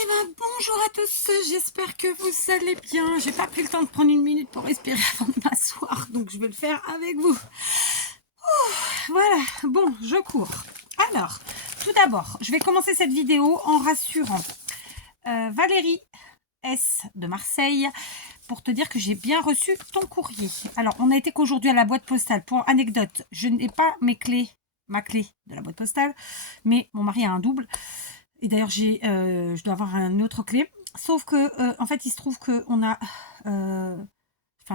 Eh ben bonjour à tous, j'espère que vous allez bien. J'ai pas pris le temps de prendre une minute pour respirer avant de m'asseoir, donc je vais le faire avec vous. Voilà, bon, je cours. Alors, tout d'abord, je vais commencer cette vidéo en rassurant Valérie S de Marseille pour te dire que j'ai bien reçu ton courrier. Alors, on a été qu'aujourd'hui à la boîte postale. Pour anecdote, je n'ai pas ma clé de la boîte postale, mais mon mari a un double. Et d'ailleurs, je dois avoir une autre clé. Sauf que, en fait, il se trouve que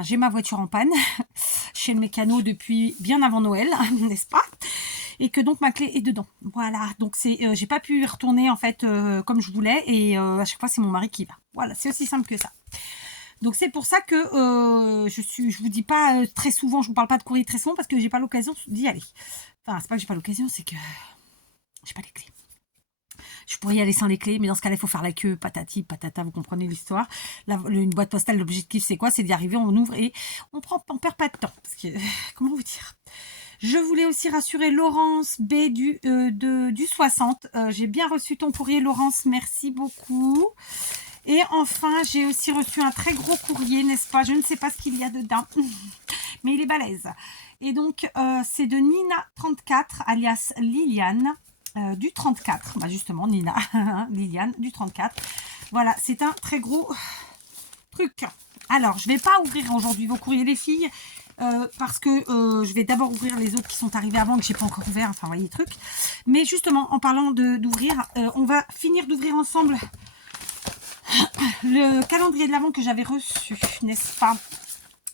j'ai ma voiture en panne chez le mécano depuis bien avant Noël, n'est-ce pas? Et que donc ma clé est dedans. Voilà. Donc j'ai pas pu y retourner en fait comme je voulais. Et à chaque fois, c'est mon mari qui va. Voilà, c'est aussi simple que ça. Donc c'est pour ça que je vous dis pas très souvent, je vous parle pas de courrier très souvent parce que j'ai pas l'occasion d'y aller. Enfin, c'est pas que j'ai pas l'occasion, c'est que j'ai pas les clés. Je pourrais y aller sans les clés, mais dans ce cas-là, il faut faire la queue, patati, patata, vous comprenez l'histoire. Une boîte postale, l'objectif, c'est quoi? C'est d'y arriver, on ouvre et on perd pas de temps. Parce que, comment vous dire? Je voulais aussi rassurer Laurence B du 60. J'ai bien reçu ton courrier, Laurence, merci beaucoup. Et enfin, j'ai aussi reçu un très gros courrier, n'est-ce pas? Je ne sais pas ce qu'il y a dedans, mais il est balèze. Et donc, c'est de Nina34, alias Liliane. Du 34, bah justement Nina, Liliane, du 34. Voilà, c'est un très gros truc. Alors, je ne vais pas ouvrir aujourd'hui vos courriers les filles, parce que je vais d'abord ouvrir les autres qui sont arrivés avant, que je n'ai pas encore ouvert, enfin, vous voyez les trucs. Mais justement, en parlant d'ouvrir, on va finir d'ouvrir ensemble le calendrier de l'Avent que j'avais reçu, n'est-ce pas,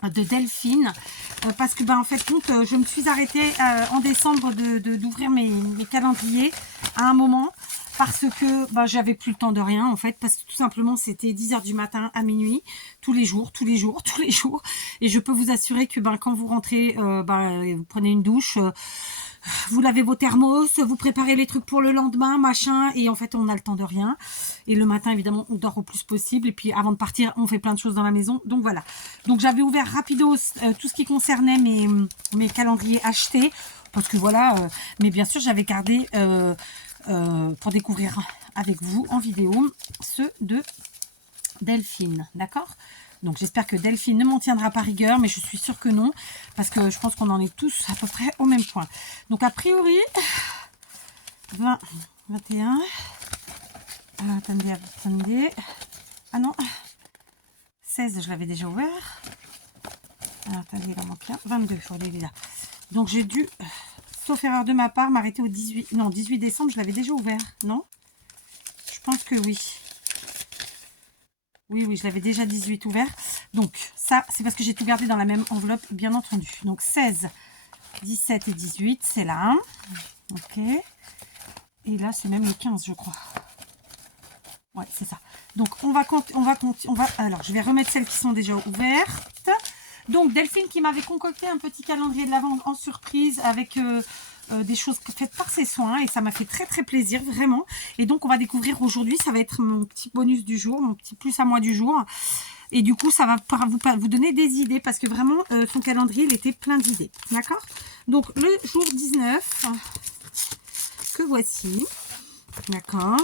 de Delphine, parce que en fait compte, je me suis arrêtée en décembre d'ouvrir mes calendriers à un moment parce que j'avais plus le temps de rien en fait, parce que tout simplement c'était 10h du matin à minuit tous les jours et je peux vous assurer que quand vous rentrez, vous prenez une douche, vous lavez vos thermos, vous préparez les trucs pour le lendemain, machin, et en fait on a le temps de rien. Et le matin évidemment on dort au plus possible, et puis avant de partir on fait plein de choses dans la maison, donc voilà. Donc j'avais ouvert rapidos tout ce qui concernait mes calendriers achetés, parce que voilà, mais bien sûr j'avais gardé pour découvrir avec vous en vidéo ceux de Delphine, d'accord? Donc j'espère que Delphine ne m'en tiendra pas rigueur, mais je suis sûre que non, parce que je pense qu'on en est tous à peu près au même point. Donc a priori, 20, 21, attendez, ah non, 16 je l'avais déjà ouvert, attendez, il en manque un, 22, je l'ai là. Donc j'ai dû, sauf erreur de ma part, m'arrêter au 18 décembre, je l'avais déjà ouvert, non? Je pense que oui. Oui, je l'avais déjà 18 ouvert. Donc, ça, c'est parce que j'ai tout gardé dans la même enveloppe, bien entendu. Donc, 16, 17 et 18, c'est là. Ok. Et là, c'est même le 15, je crois. Ouais, c'est ça. Donc, alors, je vais remettre celles qui sont déjà ouvertes. Donc, Delphine qui m'avait concocté un petit calendrier de l'Avent en surprise avec des choses faites par ses soins, et ça m'a fait très très plaisir, vraiment. Et donc, on va découvrir aujourd'hui, ça va être mon petit bonus du jour, mon petit plus à moi du jour. Et du coup, ça va vous donner des idées, parce que vraiment, son calendrier, il était plein d'idées. D'accord? Donc, le jour 19, que voici. D'accord?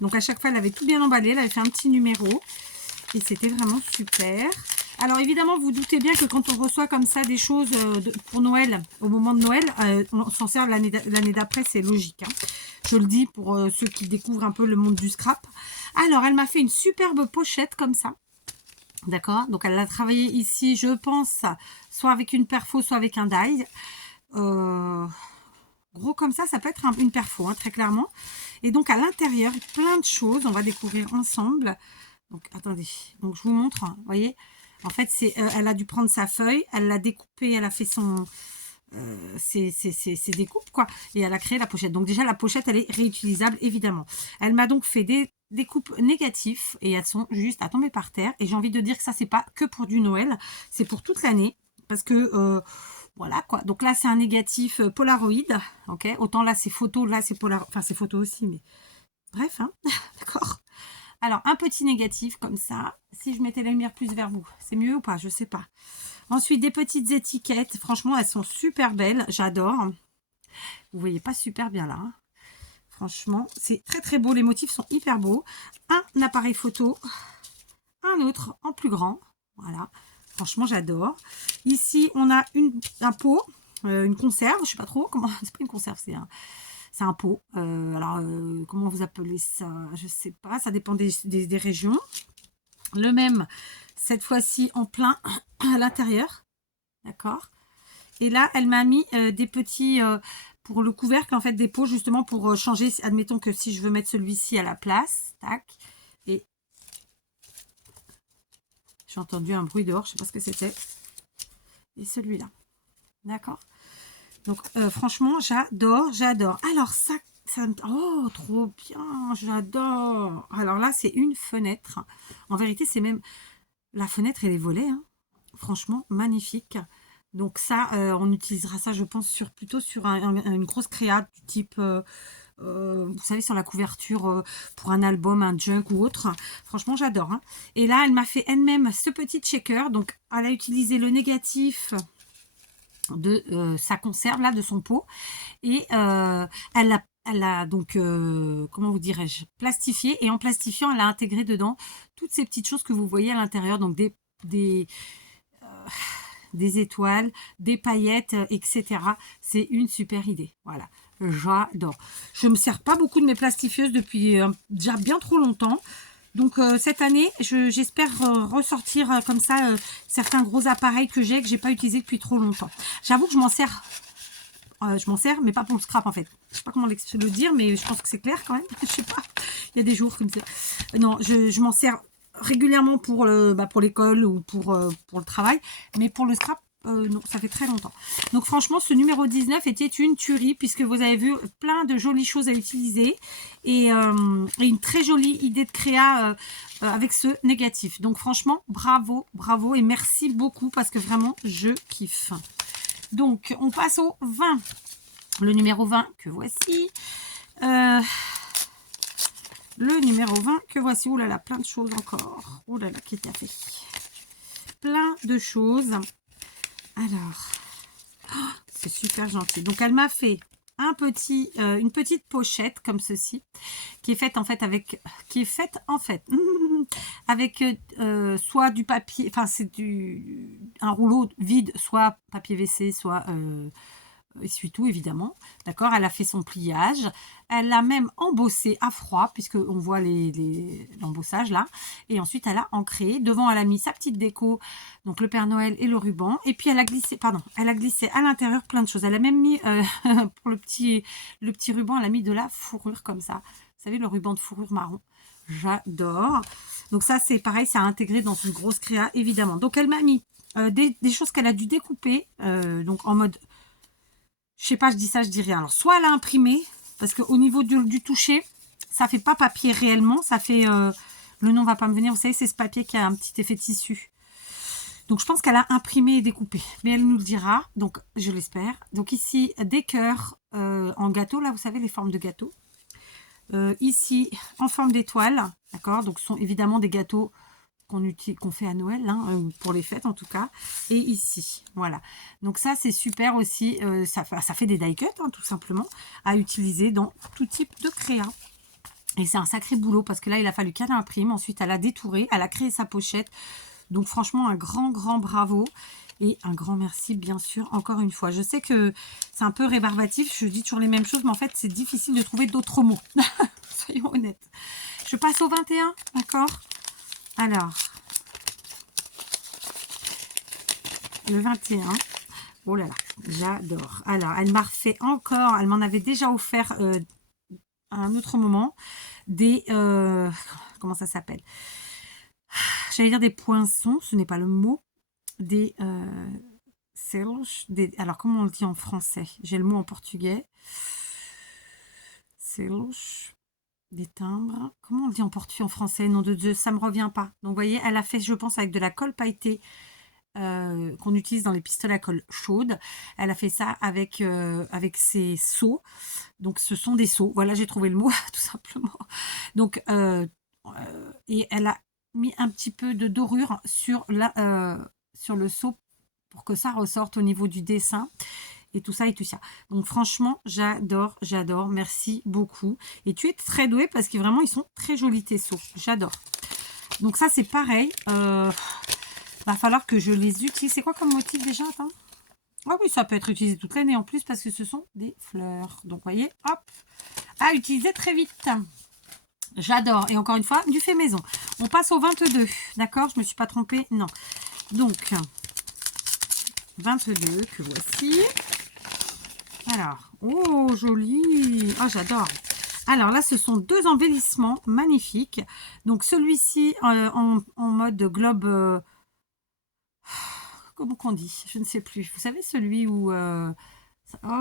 Donc, à chaque fois, elle avait tout bien emballé. Elle avait fait un petit numéro. Et c'était vraiment super. Alors, évidemment, vous doutez bien que quand on reçoit comme ça des choses pour Noël, au moment de Noël, on s'en sert l'année d'après, c'est logique. Hein. Je le dis pour ceux qui découvrent un peu le monde du scrap. Alors, elle m'a fait une superbe pochette comme ça. D'accord? Donc, elle l'a travaillé ici, je pense, soit avec une perfo, soit avec un die. Gros comme ça peut être une perfo, hein, très clairement. Et donc, à l'intérieur, plein de choses. On va découvrir ensemble. Donc, attendez. Donc, je vous montre. Vous voyez? En fait, elle a dû prendre sa feuille. Elle l'a découpée. Elle a fait ses découpes, quoi. Et elle a créé la pochette. Donc, déjà, la pochette, elle est réutilisable, évidemment. Elle m'a donc fait des découpes négatives. Et elles sont juste à tomber par terre. Et j'ai envie de dire que ça, c'est pas que pour du Noël. C'est pour toute l'année. Parce que... voilà quoi. Donc là, c'est un négatif Polaroid. Ok. Autant là, c'est photo. Là, c'est Polaroid. Enfin, c'est photo aussi, mais bref, hein. D'accord. Alors, un petit négatif comme ça. Si je mettais la lumière plus vers vous, c'est mieux ou pas? Je sais pas. Ensuite, des petites étiquettes. Franchement, elles sont super belles. J'adore. Vous voyez pas super bien là. Hein. Franchement, c'est très très beau. Les motifs sont hyper beaux. Un appareil photo, un autre en plus grand. Voilà. Franchement, j'adore. Ici, on a un pot, une conserve. Je sais pas trop comment. C'est pas une conserve, c'est un pot. Alors, comment vous appelez ça? Je sais pas. Ça dépend des régions. Le même, cette fois-ci, en plein à l'intérieur. D'accord. Et là, elle m'a mis des petits, pour le couvercle, en fait, des pots, justement, pour changer. Admettons que si je veux mettre celui-ci à la place, tac. Et j'ai entendu un bruit dehors, je sais pas ce que c'était. Et celui-là. D'accord. Donc, franchement, j'adore, j'adore. Alors, oh, trop bien, j'adore. Alors là, c'est une fenêtre. En vérité, c'est même la fenêtre et les volets. Hein. Franchement, magnifique. Donc ça, on utilisera ça, je pense, plutôt sur une grosse créa du type, vous savez, sur la couverture pour un album, un junk ou autre. Franchement, j'adore. Hein. Et là, elle m'a fait elle-même ce petit checker. Donc, elle a utilisé le négatif de sa conserve, là, de son pot. Et elle a donc, comment vous dirais-je, plastifié. Et en plastifiant, elle a intégré dedans toutes ces petites choses que vous voyez à l'intérieur. Donc, des étoiles, des paillettes, etc. C'est une super idée. Voilà, j'adore. Je ne me sers pas beaucoup de mes plastifieuses depuis déjà bien trop longtemps. Donc cette année, j'espère ressortir comme ça certains gros appareils que j'ai pas utilisés depuis trop longtemps. J'avoue que je m'en sers, mais pas pour le scrap en fait. Je sais pas comment le dire, mais je pense que c'est clair quand même. Je sais pas. Il y a des jours comme ça. Non, je m'en sers régulièrement pour l'école ou pour le travail, mais pour le scrap, non, ça fait très longtemps. Donc franchement, ce numéro 19 était une tuerie, puisque vous avez vu plein de jolies choses à utiliser et une très jolie idée de créa avec ce négatif. Donc franchement, bravo, bravo et merci beaucoup, parce que vraiment, je kiffe. Donc, on passe au 20. Le numéro 20 que voici. Le numéro 20 que voici. Oh là là, plein de choses encore. Oh là là, qu'est-ce qu'il a fait? Plein de choses. Alors, oh, c'est super gentil. Donc, elle m'a fait une petite pochette comme ceci, qui est faite en fait avec, avec soit du papier, enfin c'est un rouleau vide, soit papier WC, soit essuie-tout évidemment. D'accord, elle a fait son pliage, elle l'a même embossé à froid, puisque on voit l'embossage là, et ensuite elle a ancré. Devant, elle a mis sa petite déco, donc le Père Noël et le ruban, et puis elle a glissé à l'intérieur plein de choses. Elle a même mis pour le petit ruban, elle a mis de la fourrure comme ça, vous savez, le ruban de fourrure marron. J'adore. Donc ça, c'est pareil, c'est à intégrer dans une grosse créa évidemment. Donc elle m'a mis des choses qu'elle a dû découper, donc en mode, je sais pas, je dis ça, je dis rien. Alors, soit elle a imprimé, parce qu'au niveau du toucher, ça fait pas papier réellement, ça fait, le nom va pas me venir, vous savez, c'est ce papier qui a un petit effet tissu. Donc, je pense qu'elle a imprimé et découpé, mais elle nous le dira, donc je l'espère. Donc ici, des cœurs en gâteau, là, vous savez, les formes de gâteau. Ici, en forme d'étoile, d'accord, donc ce sont évidemment des gâteaux qu'on fait à Noël, hein, pour les fêtes en tout cas. Et ici, voilà. Donc ça, c'est super aussi. Ça fait des die cuts, hein, tout simplement, à utiliser dans tout type de créa. Et c'est un sacré boulot, parce que là, il a fallu qu'elle imprime. Ensuite, elle a détouré, elle a créé sa pochette. Donc franchement, un grand, grand bravo. Et un grand merci, bien sûr, encore une fois. Je sais que c'est un peu rébarbatif, je dis toujours les mêmes choses, mais en fait, c'est difficile de trouver d'autres mots. Soyons honnêtes. Je passe au 21, d'accord? Alors, le 21, oh là là, j'adore. Alors, elle m'a refait encore, elle m'en avait déjà offert à un autre moment, des, comment ça s'appelle? J'allais dire des poinçons, ce n'est pas le mot, des, alors comment on le dit en français? J'ai le mot en portugais. Selos, des timbres. Comment on le dit en portugais, en français? Nom de Dieu, ça me revient pas. Donc, vous voyez, elle a fait, je pense, avec de la colle pailletée qu'on utilise dans les pistolets à colle chaude. Elle a fait ça avec ses seaux. Donc, ce sont des seaux. Voilà, j'ai trouvé le mot, tout simplement. Donc, et elle a mis un petit peu de dorure sur le seau pour que ça ressorte au niveau du dessin. et tout ça et tout ça. Donc franchement, j'adore, j'adore. Merci beaucoup. Et tu es très douée parce que vraiment, ils sont très jolis tes seaux. J'adore. Donc ça, c'est pareil. Va falloir que je les utilise. C'est quoi comme motif déjà? Attends. Ah oui, ça peut être utilisé toute l'année en plus parce que ce sont des fleurs. Donc, vous voyez, hop, à utiliser très vite. J'adore. Et encore une fois, du fait maison. On passe au 22. D'accord? Je ne me suis pas trompée. Non. Donc, 22 que voici. Alors, oh, joli. Ah, j'adore. Alors là, ce sont deux embellissements magnifiques. Donc, celui-ci en mode globe... comment qu'on dit? Je ne sais plus. Vous savez, celui où... oh,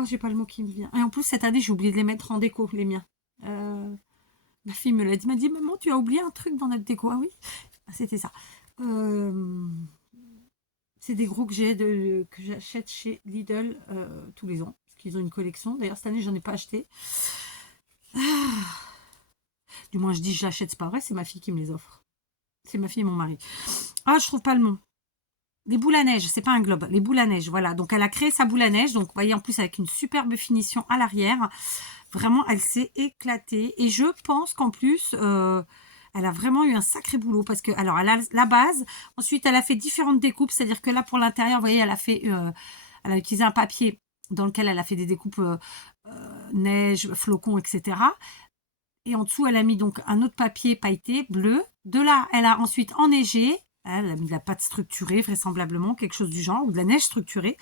j'ai pas le mot qui me vient. Et en plus, cette année, j'ai oublié de les mettre en déco, les miens. Ma fille me l'a dit. Elle m'a dit, maman, tu as oublié un truc dans notre déco. Ah oui, c'était ça. C'est des gros que j'achète chez Lidl tous les ans. Parce qu'ils ont une collection. D'ailleurs, cette année, j'en ai pas acheté. Du moins, je dis je l'achète, c'est pas vrai. C'est ma fille qui me les offre. C'est ma fille et mon mari. Ah, je trouve pas le nom. Des boules à neige, c'est pas un globe, les boules à neige, voilà. Donc, elle a créé sa boule à neige. Donc, vous voyez, en plus, avec une superbe finition à l'arrière. Vraiment, elle s'est éclatée. Et je pense qu'en plus, elle a vraiment eu un sacré boulot. Parce que, alors, elle a la base. Ensuite, elle a fait différentes découpes. C'est-à-dire que là, pour l'intérieur, vous voyez, elle a utilisé un papier dans lequel elle a fait des découpes neige, flocons, etc. Et en dessous, elle a mis donc un autre papier pailleté bleu. De là, elle a ensuite enneigé. Elle a mis de la pâte structurée, vraisemblablement, quelque chose du genre, ou de la neige structurée.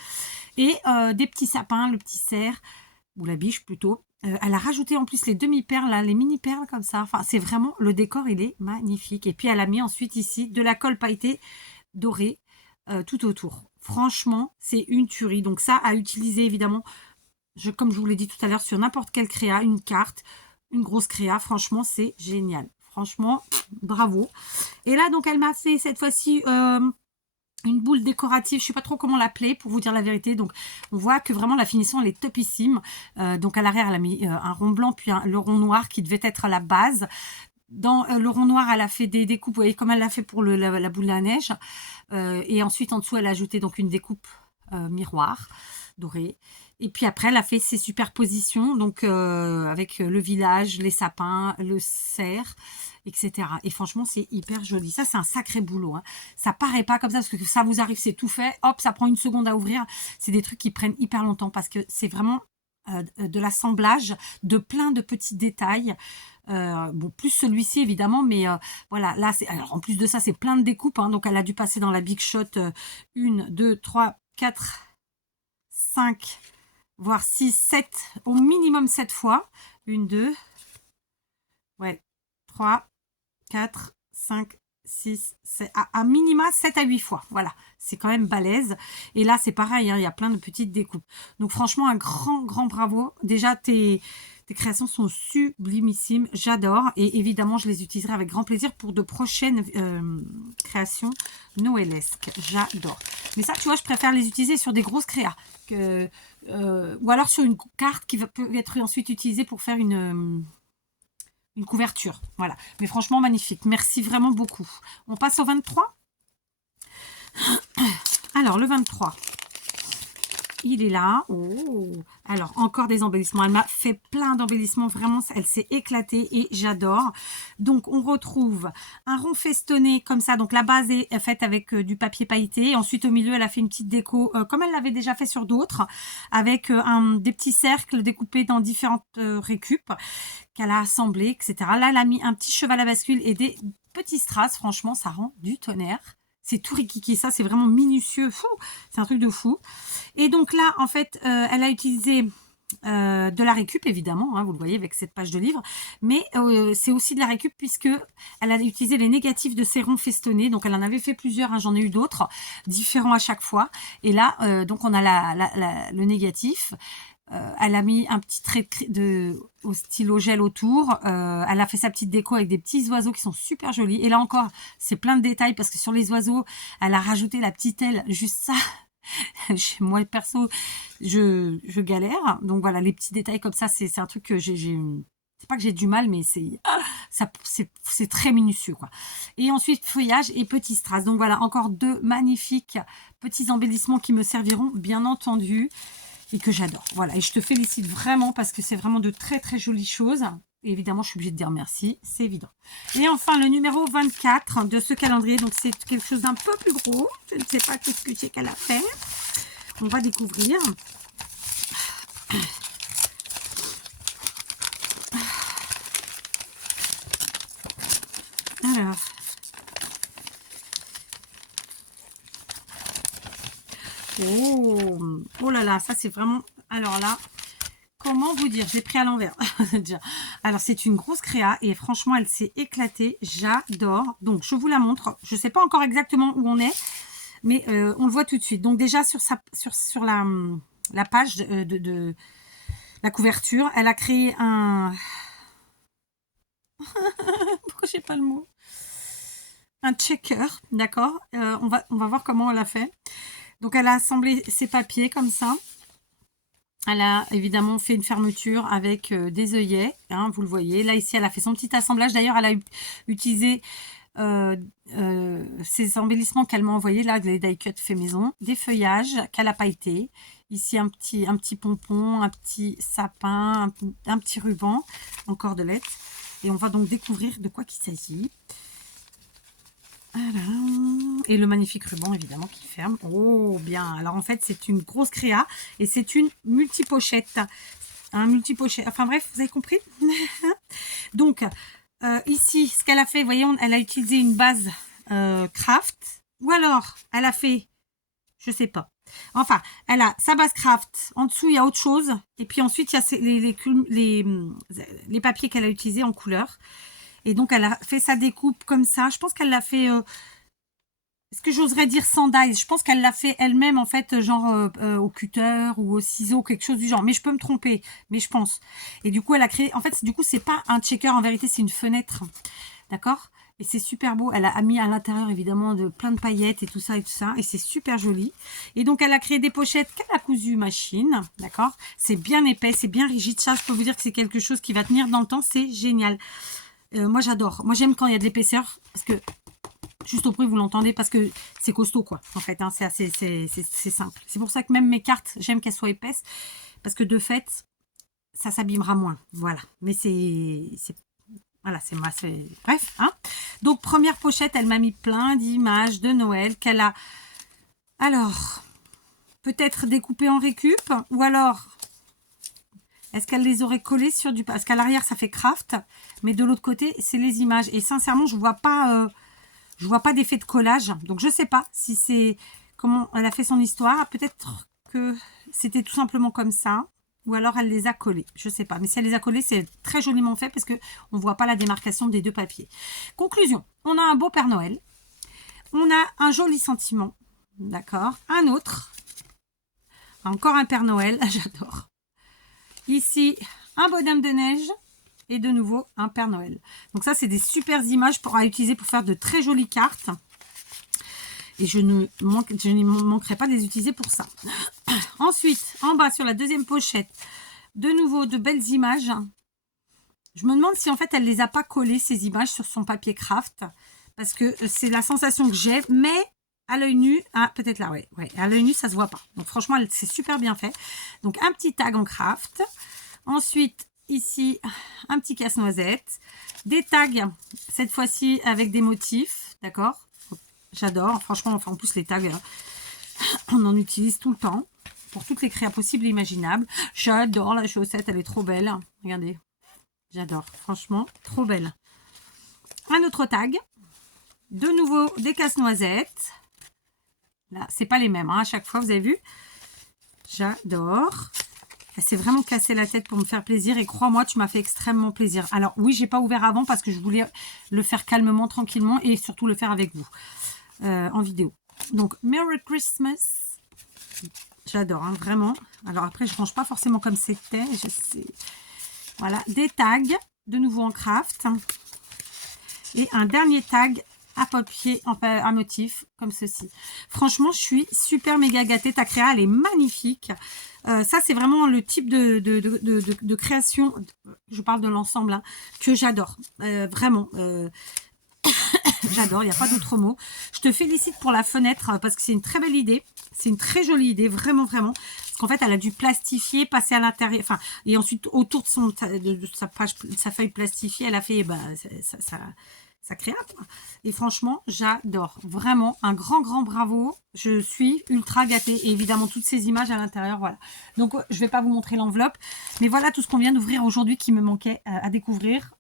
Et des petits sapins, le petit cerf, ou la biche plutôt. Elle a rajouté en plus les demi-perles, là, les mini-perles comme ça. Enfin, c'est vraiment, le décor, il est magnifique. Et puis, elle a mis ensuite ici de la colle pailletée dorée tout autour. Franchement, c'est une tuerie. Donc ça, à utiliser évidemment, comme je vous l'ai dit tout à l'heure, sur n'importe quelle créa, une carte, une grosse créa. Franchement, c'est génial. Franchement, bravo. Et là, donc, elle m'a fait cette fois-ci une boule décorative. Je ne sais pas trop comment l'appeler, pour vous dire la vérité. Donc, on voit que vraiment, la finition, elle est topissime. Donc, à l'arrière, elle a mis un rond blanc, puis le rond noir qui devait être la base. Dans le rond noir, elle a fait des découpes, vous voyez, comme elle l'a fait pour la boule à neige. Et ensuite, en dessous, elle a ajouté donc une découpe miroir dorée. Et puis après, elle a fait ses superpositions, donc avec le village, les sapins, le cerf, etc. Et franchement, c'est hyper joli. Ça, c'est un sacré boulot. Hein. Ça paraît pas comme ça, parce que ça vous arrive, c'est tout fait. Hop, ça prend une seconde à ouvrir. C'est des trucs qui prennent hyper longtemps, parce que c'est vraiment de l'assemblage de plein de petits détails. Bon, plus celui-ci, évidemment, mais voilà, là, alors, en plus de ça, c'est plein de découpes. Hein, donc, elle a dû passer dans la Big Shot 1, 2, 3, 4, 5... voire 6, 7, au minimum 7 fois. 1, 2, ouais, 3, 4, 5, 6, 7, à minima 7 à 8 fois. Voilà, c'est quand même balèze. Et là, c'est pareil, hein, il y a plein de petites découpes. Donc franchement, un grand bravo. Déjà, tes créations sont sublimissimes. J'adore. Et évidemment, je les utiliserai avec grand plaisir pour de prochaines créations noëlesques. J'adore. Mais ça, tu vois, je préfère les utiliser sur des grosses créas. Ou alors sur une carte qui peut être ensuite utilisée pour faire une couverture. Voilà. Mais franchement, magnifique. Merci vraiment beaucoup. On passe au 23. Alors, le 23. Il est là. Oh. Alors, encore des embellissements. Elle m'a fait plein d'embellissements. Vraiment, elle s'est éclatée et j'adore. Donc, on retrouve un rond festonné comme ça. Donc, la base est faite avec du papier pailleté. Ensuite, au milieu, elle a fait une petite déco comme elle l'avait déjà fait sur d'autres, avec des petits cercles découpés dans différentes récupes qu'elle a assemblés, etc. Là, elle a mis un petit cheval à bascule et des petits strass. Franchement, ça rend du tonnerre. C'est tout rikiki, ça c'est vraiment minutieux, fou, c'est un truc de fou. Et donc là, en fait, elle a utilisé de la récup, évidemment, hein, vous le voyez avec cette page de livre, mais c'est aussi de la récup puisque elle a utilisé les négatifs de ces ronds festonnés, donc elle en avait fait plusieurs, hein, j'en ai eu d'autres, différents à chaque fois. Et là, donc on a le négatif. Elle a mis un petit trait au stylo gel autour. Elle a fait sa petite déco avec des petits oiseaux qui sont super jolis. Et là encore, c'est plein de détails parce que sur les oiseaux, elle a rajouté la petite aile. Juste ça, chez moi, perso, je galère. Donc voilà, les petits détails comme ça, c'est un truc que c'est pas que j'ai du mal, mais c'est très minutieux, quoi. Et ensuite, feuillage et petits strass. Donc voilà, encore deux magnifiques petits embellissements qui me serviront, bien entendu. et que j'adore. Voilà, et je te félicite vraiment parce que c'est vraiment de très très jolies choses. Et évidemment, je suis obligée de dire merci, c'est évident. Et enfin, le numéro 24 de ce calendrier, donc c'est quelque chose d'un peu plus gros. Je ne sais pas qu'est-ce que c'est qu'elle a fait. On va découvrir. Alors, oh là là, ça c'est vraiment, alors là, comment vous dire, j'ai pris à l'envers. Alors c'est une grosse créa et franchement elle s'est éclatée, j'adore. Donc je vous la montre, je sais pas encore exactement où on est, mais on le voit tout de suite. Donc déjà sur la page de la couverture, elle a créé un... Pourquoi j'ai pas le mot? Un checker, d'accord. On va voir comment elle a fait. Donc elle a assemblé ses papiers comme ça. Elle a évidemment fait une fermeture avec des œillets, hein, vous le voyez. Là, ici, elle a fait son petit assemblage. D'ailleurs, elle a utilisé ces embellissements qu'elle m'a envoyés, là, les die cut fait maison, des feuillages qu'elle a pailletés. Ici, un petit pompon, un petit sapin, un petit ruban en cordelette. Et on va donc découvrir de quoi il s'agit. Voilà. Et le magnifique ruban évidemment qui ferme. Oh bien, alors en fait c'est une grosse créa et c'est une multipochette. Un multipochette, enfin bref, vous avez compris. Donc ici ce qu'elle a fait, voyons, elle a utilisé une base craft. Ou alors elle a fait, je sais pas. Enfin, elle a sa base craft, en dessous il y a autre chose. Et puis ensuite il y a les papiers qu'elle a utilisés en couleur. Et donc, elle a fait sa découpe comme ça. Je pense qu'elle l'a fait... est-ce que j'oserais dire sans die? Je pense qu'elle l'a fait elle-même, en fait, genre au cutter ou au ciseau, quelque chose du genre. Mais je peux me tromper, mais je pense. Et du coup, elle a créé... En fait, du coup, c'est pas un checker. En vérité, c'est une fenêtre. D'accord? Et c'est super beau. Elle a mis à l'intérieur, évidemment, plein de paillettes et tout ça et tout ça. Et c'est super joli. Et donc, elle a créé des pochettes qu'elle a cousues machine. D'accord? C'est bien épais, c'est bien rigide. Ça, je peux vous dire que c'est quelque chose qui va tenir dans le temps. C'est génial. Moi j'adore, moi j'aime quand il y a de l'épaisseur parce que juste au prix vous l'entendez parce que c'est costaud quoi en fait, hein, c'est simple. C'est pour ça que même mes cartes j'aime qu'elles soient épaisses parce que de fait ça s'abîmera moins, voilà. Mais voilà, bref, hein. Donc première pochette, elle m'a mis plein d'images de Noël qu'elle a alors peut-être découpées en récup ou alors est-ce qu'elle les aurait collées sur du... Parce qu'à l'arrière, ça fait craft. Mais de l'autre côté, c'est les images. Et sincèrement, je vois pas d'effet de collage. Donc, je ne sais pas si c'est... Comment elle a fait son histoire. Peut-être que c'était tout simplement comme ça. Ou alors, elle les a collées. Je ne sais pas. Mais si elle les a collées, c'est très joliment fait parce qu'on ne voit pas la démarcation des deux papiers. Conclusion. On a un beau Père Noël. On a un joli sentiment. D'accord. Un autre. Encore un Père Noël. J'adore. Ici, un bonhomme de neige et de nouveau un Père Noël. Donc ça, c'est des super images à utiliser pour faire de très jolies cartes. Et je ne manquerai pas de les utiliser pour ça. Ensuite, en bas sur la deuxième pochette, de nouveau de belles images. Je me demande si en fait, elle ne les a pas collées, ces images, sur son papier craft. Parce que c'est la sensation que j'ai, mais... À l'œil nu, ah, peut-être là, ouais, à l'œil nu, ça se voit pas. Donc franchement, c'est super bien fait. Donc un petit tag en craft. Ensuite, ici, un petit casse-noisette. Des tags, cette fois-ci avec des motifs, d'accord? J'adore, franchement, enfin, en plus les tags, on en utilise tout le temps. Pour toutes les créas possibles et imaginables. J'adore la chaussette, elle est trop belle. Regardez, j'adore, franchement, trop belle. Un autre tag. De nouveau, des casse-noisettes. Là, c'est pas les mêmes, hein, à chaque fois, vous avez vu. J'adore. Elle s'est vraiment cassé la tête pour me faire plaisir. Et crois-moi, tu m'as fait extrêmement plaisir. Alors oui, j'ai pas ouvert avant parce que je voulais le faire calmement, tranquillement. Et surtout le faire avec vous en vidéo. Donc, Merry Christmas. J'adore, hein, vraiment. Alors après, je range pas forcément comme c'était. Je sais. Voilà, des tags. De nouveau en craft. Et un dernier tag à papier, en motif, comme ceci. Franchement, je suis super méga gâtée. Ta créa, elle est magnifique. Ça, c'est vraiment le type de création, je parle de l'ensemble, hein, que j'adore. Vraiment. J'adore, il n'y a pas d'autre mot. Je te félicite pour la fenêtre parce que c'est une très belle idée. C'est une très jolie idée, vraiment, vraiment. Parce qu'en fait, elle a dû plastifier, passer à l'intérieur, enfin, et ensuite, autour de sa feuille plastifiée, elle a fait, bah, ça créa, quoi. Et franchement, j'adore. Vraiment, un grand bravo. Je suis ultra gâtée. Et évidemment, toutes ces images à l'intérieur, voilà. Donc, je vais pas vous montrer l'enveloppe. Mais voilà tout ce qu'on vient d'ouvrir aujourd'hui qui me manquait à découvrir.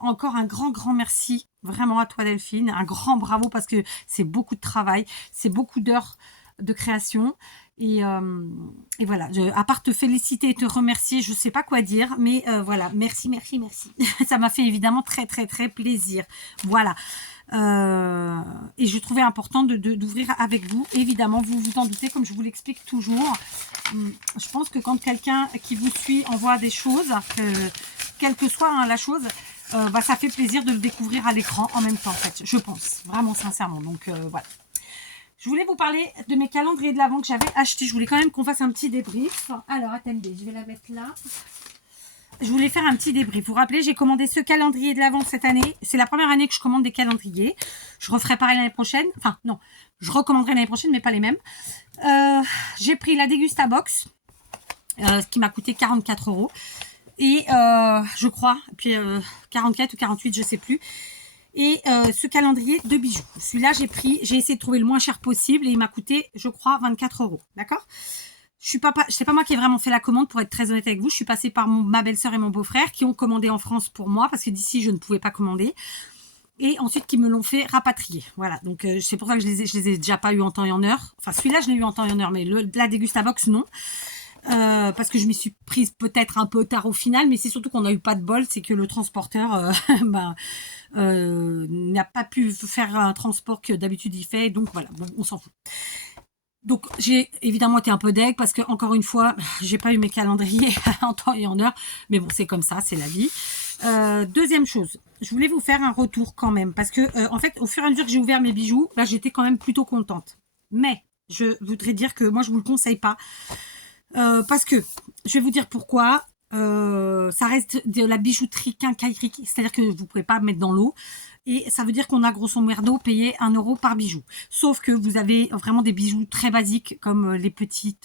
Encore un grand merci vraiment à toi Delphine, un grand bravo parce que c'est beaucoup de travail, c'est beaucoup d'heures de création et voilà, à part te féliciter et te remercier, je sais pas quoi dire, mais voilà, merci ça m'a fait évidemment très plaisir, voilà. Et je trouvais important d'ouvrir avec vous, évidemment, vous vous en doutez, comme je vous l'explique toujours. Je pense que quand quelqu'un qui vous suit envoie des choses, quelle que soit la chose, bah, ça fait plaisir de le découvrir à l'écran en même temps, en fait, je pense, vraiment sincèrement. Donc voilà. Je voulais vous parler de mes calendriers de l'Avent que j'avais achetés. Je voulais quand même qu'on fasse un petit débrief. Alors, attendez, je vais la mettre là. Je voulais faire un petit débrief. Vous vous rappelez, j'ai commandé ce calendrier de l'Avent cette année. C'est la première année que je commande des calendriers. Je referai pareil l'année prochaine. Enfin, non, je recommanderai l'année prochaine, mais pas les mêmes. J'ai pris la Degustabox, qui m'a coûté 44 €. Et je crois, puis 44 ou 48, je sais plus. Et ce calendrier de bijoux. Celui-là, j'ai essayé de trouver le moins cher possible et il m'a coûté, je crois, 24 €. D'accord ? C'est pas moi qui ai vraiment fait la commande, pour être très honnête avec vous. Je suis passée par ma belle-sœur et mon beau-frère qui ont commandé en France pour moi parce que d'ici, je ne pouvais pas commander. Et ensuite, qui me l'ont fait rapatrier. Voilà, donc c'est pour ça que je les ai déjà pas eu en temps et en heure. Enfin, celui-là, je l'ai eu en temps et en heure, mais la Degustabox, non. Parce que je m'y suis prise peut-être un peu tard au final, mais c'est surtout qu'on n'a eu pas de bol, c'est que le transporteur n'a pas pu faire un transport que d'habitude il fait, donc voilà, bon, on s'en fout. Donc j'ai évidemment été un peu deg parce que encore une fois, j'ai pas eu mes calendriers en temps et en heure, mais bon, c'est comme ça, c'est la vie. Deuxième chose, je voulais vous faire un retour quand même, parce que en fait, au fur et à mesure que j'ai ouvert mes bijoux, là j'étais quand même plutôt contente. Mais je voudrais dire que moi je vous le conseille pas. Parce que, je vais vous dire pourquoi, ça reste de la bijouterie quincaillerie, c'est-à-dire que vous pouvez pas mettre dans l'eau, et ça veut dire qu'on a grosso merdo payé 1 € par bijou. Sauf que vous avez vraiment des bijoux très basiques, comme les petits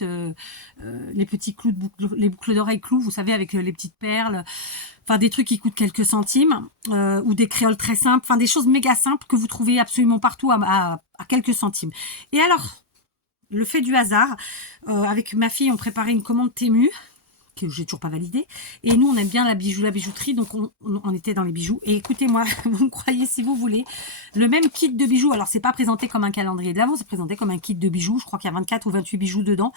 clous, les boucles d'oreilles clous, vous savez, avec les petites perles, enfin des trucs qui coûtent quelques centimes, ou des créoles très simples, enfin des choses méga simples que vous trouvez absolument partout à quelques centimes. Et alors, le fait du hasard, avec ma fille, on préparait une commande Temu, que j'ai toujours pas validée. Et nous, on aime bien la bijouterie, donc on était dans les bijoux. Et écoutez-moi, vous me croyez si vous voulez, le même kit de bijoux, alors c'est pas présenté comme un calendrier de l'Avent, c'est présenté comme un kit de bijoux, je crois qu'il y a 24 ou 28 bijoux dedans,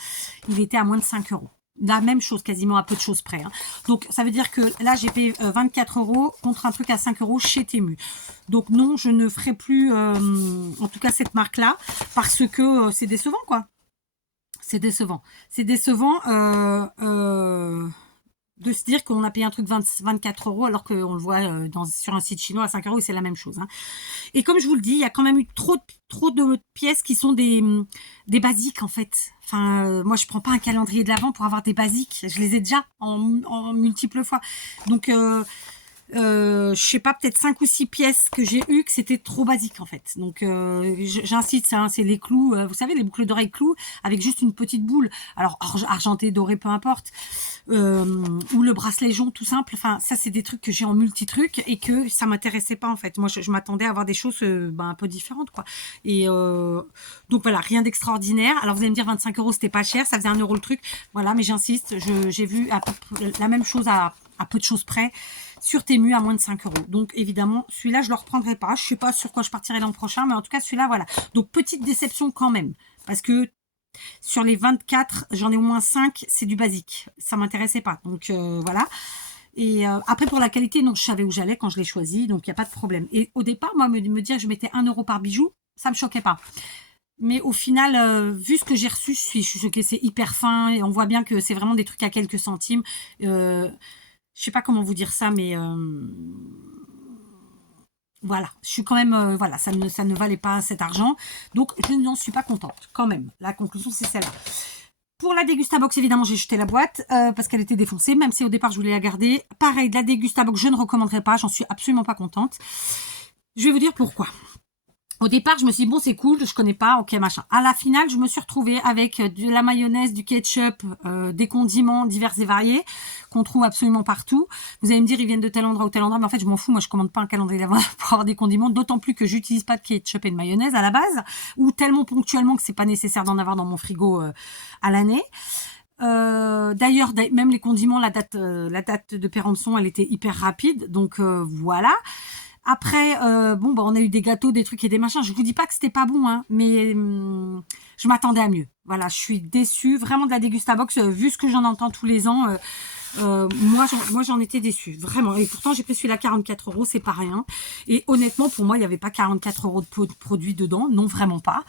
il était à moins de 5 €. La même chose, quasiment à peu de choses près. Hein. Donc, ça veut dire que là, j'ai payé 24 € contre un truc à 5 € chez Temu. Donc, non, je ne ferai plus, en tout cas, cette marque-là, parce que c'est décevant, quoi. C'est décevant. C'est décevant de se dire qu'on a payé un truc 24 € alors qu'on le voit sur un site chinois à 5 € et c'est la même chose. Hein. Et comme je vous le dis, il y a quand même eu trop de pièces qui sont des basiques en fait. Enfin, moi je prends pas un calendrier de l'Avent pour avoir des basiques. Je les ai déjà en multiples fois. Donc je sais pas, peut-être 5 ou 6 pièces que j'ai eues que c'était trop basique en fait. Donc j'insiste, hein, c'est les clous, vous savez, les boucles d'oreilles clous avec juste une petite boule, alors argenté, doré, peu importe, ou le bracelet jaune tout simple. Enfin, ça c'est des trucs que j'ai en multi-trucs et que ça m'intéressait pas en fait. Moi je m'attendais à avoir des choses un peu différentes quoi. Et donc voilà, rien d'extraordinaire. Alors vous allez me dire 25 € c'était pas cher, ça faisait 1 € le truc. Voilà, mais j'insiste, j'ai vu la même chose à peu de choses près sur Temu à moins de 5 €. Donc évidemment, celui-là, je ne le reprendrai pas. Je ne sais pas sur quoi je partirai l'an prochain, mais en tout cas, celui-là, voilà. Donc petite déception quand même. Parce que sur les 24, j'en ai au moins 5, c'est du basique. Ça ne m'intéressait pas. Donc voilà. Et après, pour la qualité, donc, je savais où j'allais quand je l'ai choisi. Donc il n'y a pas de problème. Et au départ, moi, me dire que je mettais 1 € par bijou, ça ne me choquait pas. Mais au final, vu ce que j'ai reçu, je suis choquée. C'est hyper fin. Et on voit bien que c'est vraiment des trucs à quelques centimes. Je sais pas comment vous dire ça, mais voilà, je suis quand même, voilà, ça ne valait pas cet argent, donc je n'en suis pas contente, quand même. La conclusion, c'est celle-là. Pour la Degustabox, évidemment, j'ai jeté la boîte parce qu'elle était défoncée, même si au départ, je voulais la garder. Pareil, de la Degustabox, je ne recommanderais pas, j'en suis absolument pas contente. Je vais vous dire pourquoi. Au départ, je me suis dit, bon, c'est cool, je connais pas, ok, machin. À la finale, je me suis retrouvée avec de la mayonnaise, du ketchup, des condiments divers et variés qu'on trouve absolument partout. Vous allez me dire, ils viennent de tel endroit ou tel endroit, mais en fait, je m'en fous. Moi, je commande pas un calendrier d'avant pour avoir des condiments, d'autant plus que j'utilise pas de ketchup et de mayonnaise à la base, ou tellement ponctuellement que c'est pas nécessaire d'en avoir dans mon frigo à l'année. D'ailleurs, même les condiments, la date de péremption, elle était hyper rapide, donc voilà. Après, bon, bah, on a eu des gâteaux, des trucs et des machins. Je vous dis pas que c'était pas bon, hein, mais je m'attendais à mieux. Voilà, je suis déçue vraiment de la Dégustabox. Vu ce que j'en entends tous les ans, moi, j'en étais déçue, vraiment. Et pourtant, j'ai pris celui-là à 44 euros, c'est pas rien. Et honnêtement, pour moi, il n'y avait pas 44 euros de produits dedans. Non, vraiment pas.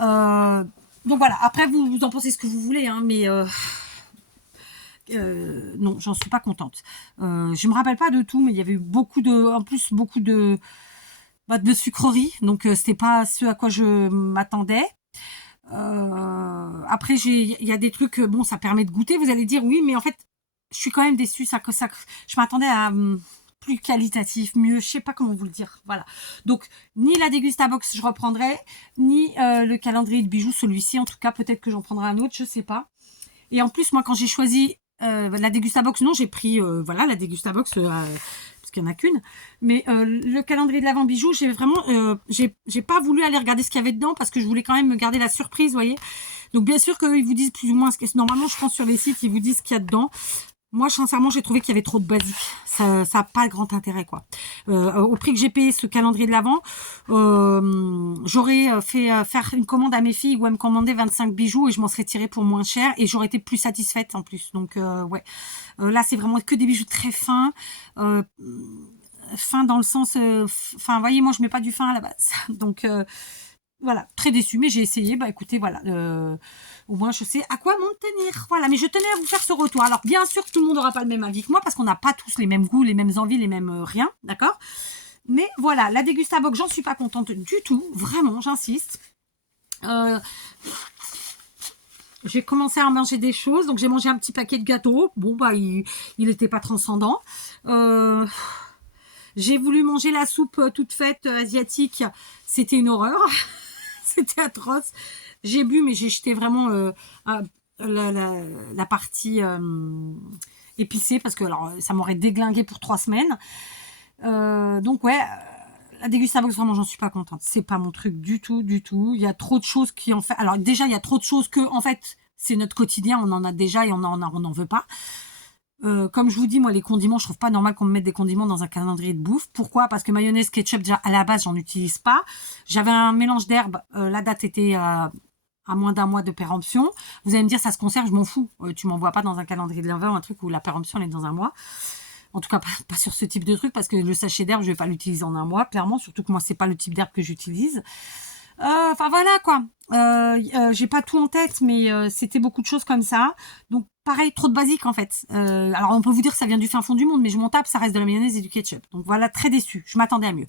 Euh, donc voilà, après, vous en pensez ce que vous voulez, hein, mais non, j'en suis pas contente. Je me rappelle pas de tout, mais il y avait eu en plus beaucoup de sucreries, donc c'était pas ce à quoi je m'attendais. Après, il y a des trucs, bon, ça permet de goûter. Vous allez dire oui, mais en fait, je suis quand même déçue. Je m'attendais à plus qualitatif, mieux. Je sais pas comment vous le dire. Voilà. Donc, ni la Dégustabox, je reprendrai, ni le calendrier de bijoux, celui-ci. En tout cas, peut-être que j'en prendrai un autre, je sais pas. Et en plus, moi, quand j'ai choisi la Dégustabox, non, j'ai pris voilà la Dégustabox parce qu'il n'y en a qu'une. Mais le calendrier de l'Avent bijoux, j'ai vraiment, j'ai pas voulu aller regarder ce qu'il y avait dedans parce que je voulais quand même me garder la surprise, vous voyez. Donc bien sûr qu'ils vous disent plus ou moins ce que normalement, je pense sur les sites, ils vous disent ce qu'il y a dedans. Moi, sincèrement, j'ai trouvé qu'il y avait trop de basiques. Ça a pas grand intérêt, quoi. Au prix que j'ai payé ce calendrier de l'Avent, j'aurais fait faire une commande à mes filles où elles me commandaient 25 bijoux et je m'en serais tirée pour moins cher et j'aurais été plus satisfaite en plus. Donc, ouais. Là, c'est vraiment que des bijoux très fins. Fins dans le sens... Enfin, voyez, moi, je mets pas du fin à la base. Donc... voilà, très déçue, mais j'ai essayé. Bah écoutez, voilà, au moins je sais à quoi m'en tenir. Voilà, mais je tenais à vous faire ce retour. Alors bien sûr, tout le monde n'aura pas le même avis que moi parce qu'on n'a pas tous les mêmes goûts, les mêmes envies, les mêmes rien, d'accord. Mais voilà, la Dégustabox, j'en suis pas contente du tout, vraiment, j'insiste. J'ai commencé à manger des choses, donc j'ai mangé un petit paquet de gâteaux. Bon bah il n'était pas transcendant. J'ai voulu manger la soupe toute faite asiatique, c'était une horreur. C'était atroce. J'ai bu, mais j'ai jeté vraiment la partie épicée parce que alors ça m'aurait déglingué pour 3 semaines. Donc ouais, la Dégustabox, vraiment, j'en suis pas contente. C'est pas mon truc du tout, du tout. Il y a trop de choses qui en fait. Alors déjà, il y a trop de choses que en fait, c'est notre quotidien. On en a déjà et on n'en veut pas. Comme je vous dis, moi, les condiments, je trouve pas normal qu'on me mette des condiments dans un calendrier de bouffe. Pourquoi? Parce que mayonnaise, ketchup, déjà, à la base, j'en utilise pas. J'avais un mélange d'herbes. La date était à moins d'un mois de péremption. Vous allez me dire, ça se conserve, je m'en fous. Tu m'envoies pas dans un calendrier de l'Avent un truc où la péremption, elle est dans un mois. En tout cas, pas sur ce type de truc, parce que le sachet d'herbe, je vais pas l'utiliser en un mois, clairement. Surtout que moi, c'est pas le type d'herbe que j'utilise. Enfin voilà quoi. J'ai pas tout en tête, mais c'était beaucoup de choses comme ça. Donc pareil, trop de basique en fait. Alors on peut vous dire que ça vient du fin fond du monde, mais je m'en tape, ça reste de la mayonnaise et du ketchup. Donc voilà, très déçue. Je m'attendais à mieux.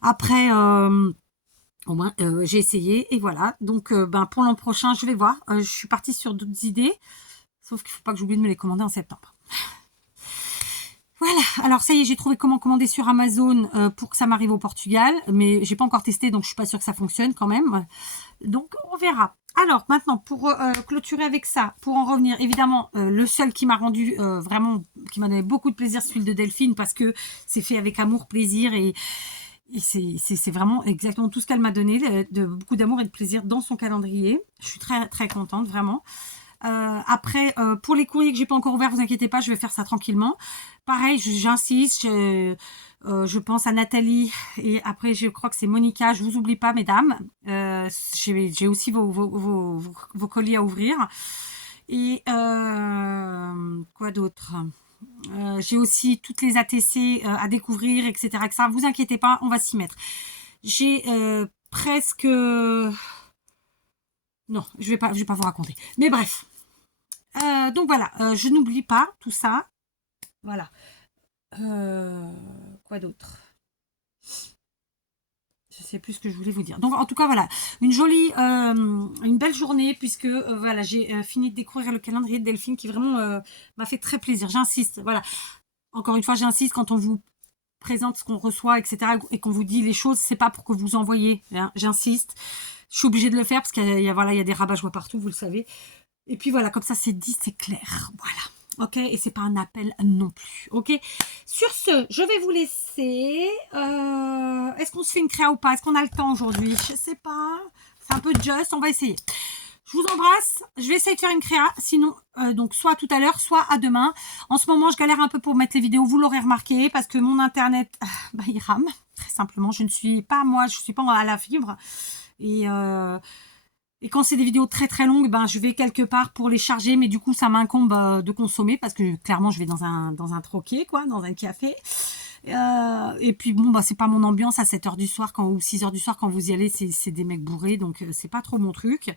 Après, au moins j'ai essayé et voilà. Donc ben pour l'an prochain, je vais voir. Je suis partie sur d'autres idées, sauf qu'il faut pas que j'oublie de me les commander en septembre. Voilà, alors ça y est, j'ai trouvé comment commander sur Amazon pour que ça m'arrive au Portugal, mais j'ai pas encore testé, donc je suis pas sûre que ça fonctionne quand même. Donc on verra. Alors maintenant, pour clôturer avec ça, pour en revenir, évidemment, le seul qui m'a rendu vraiment, qui m'a donné beaucoup de plaisir, c'est celui de Delphine, parce que c'est fait avec amour, plaisir, et c'est vraiment exactement tout ce qu'elle m'a donné, de beaucoup d'amour et de plaisir dans son calendrier. Je suis très très contente, vraiment. Après, pour les courriers que j'ai pas encore ouverts, vous inquiétez pas, je vais faire ça tranquillement. Pareil, j'insiste, je pense à Nathalie et après je crois que c'est Monica. Je vous oublie pas, mesdames. J'ai aussi vos colis à ouvrir. Et quoi d'autre? J'ai aussi toutes les ATC à découvrir, etc., etc. Vous inquiétez pas, on va s'y mettre. J'ai presque... Non, je vais pas vous raconter. Mais bref. Donc voilà, je n'oublie pas tout ça. Voilà. Quoi d'autre? Je sais plus ce que je voulais vous dire. Donc en tout cas voilà, une belle journée puisque voilà, j'ai fini de découvrir le calendrier de Delphine qui vraiment m'a fait très plaisir. J'insiste, voilà. Encore une fois, j'insiste quand on vous présente ce qu'on reçoit, etc., et qu'on vous dit les choses, c'est pas pour que vous envoyiez, hein, j'insiste. Je suis obligée de le faire parce qu'il y a, voilà, il y a des rabat-joie partout, vous le savez. Et puis voilà, comme ça c'est dit, c'est clair. Voilà. Ok, et c'est pas un appel non plus. Ok. Sur ce, je vais vous laisser. Est-ce qu'on se fait une créa ou pas? Est-ce qu'on a le temps aujourd'hui? Je sais pas. C'est un peu just, on va essayer. Je vous embrasse. Je vais essayer de faire une créa. Sinon, donc soit tout à l'heure, soit à demain. En ce moment, je galère un peu pour mettre les vidéos. Vous l'aurez remarqué parce que mon internet, il rame. Très simplement, je ne suis pas moi, je suis pas à la fibre. Et quand c'est des vidéos très très longues, ben je vais quelque part pour les charger, mais du coup ça m'incombe de consommer parce que clairement je vais dans un troquet, quoi, dans un café. Et puis bon, bah c'est pas mon ambiance à 7h du soir ou 6h du soir quand vous y allez, c'est des mecs bourrés, donc c'est pas trop mon truc.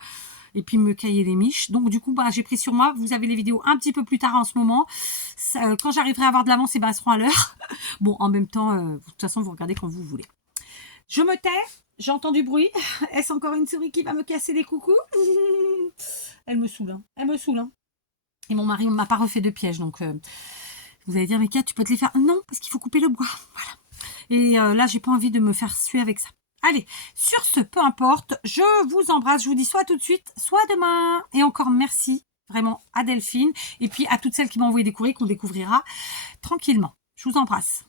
Et puis me cailler les miches. Donc du coup, bah j'ai pris sur moi. Vous avez les vidéos un petit peu plus tard en ce moment. Ça, quand j'arriverai à avoir de l'avance, et ben elles seront à l'heure. Bon, en même temps, de toute façon, vous regardez quand vous voulez. Je me tais. J'entends du bruit. Est-ce encore une souris qui va me casser les coucous? Elle me saoule. Hein. Elle me saoule. Hein. Et mon mari ne m'a pas refait de piège. Donc, vous allez dire, mais Kat, tu peux te les faire? Non, parce qu'il faut couper le bois. Voilà. Et là, j'ai pas envie de me faire suer avec ça. Allez, sur ce, peu importe. Je vous embrasse. Je vous dis soit tout de suite, soit demain. Et encore merci vraiment à Delphine. Et puis à toutes celles qui m'ont envoyé des courriers qu'on découvrira tranquillement. Je vous embrasse.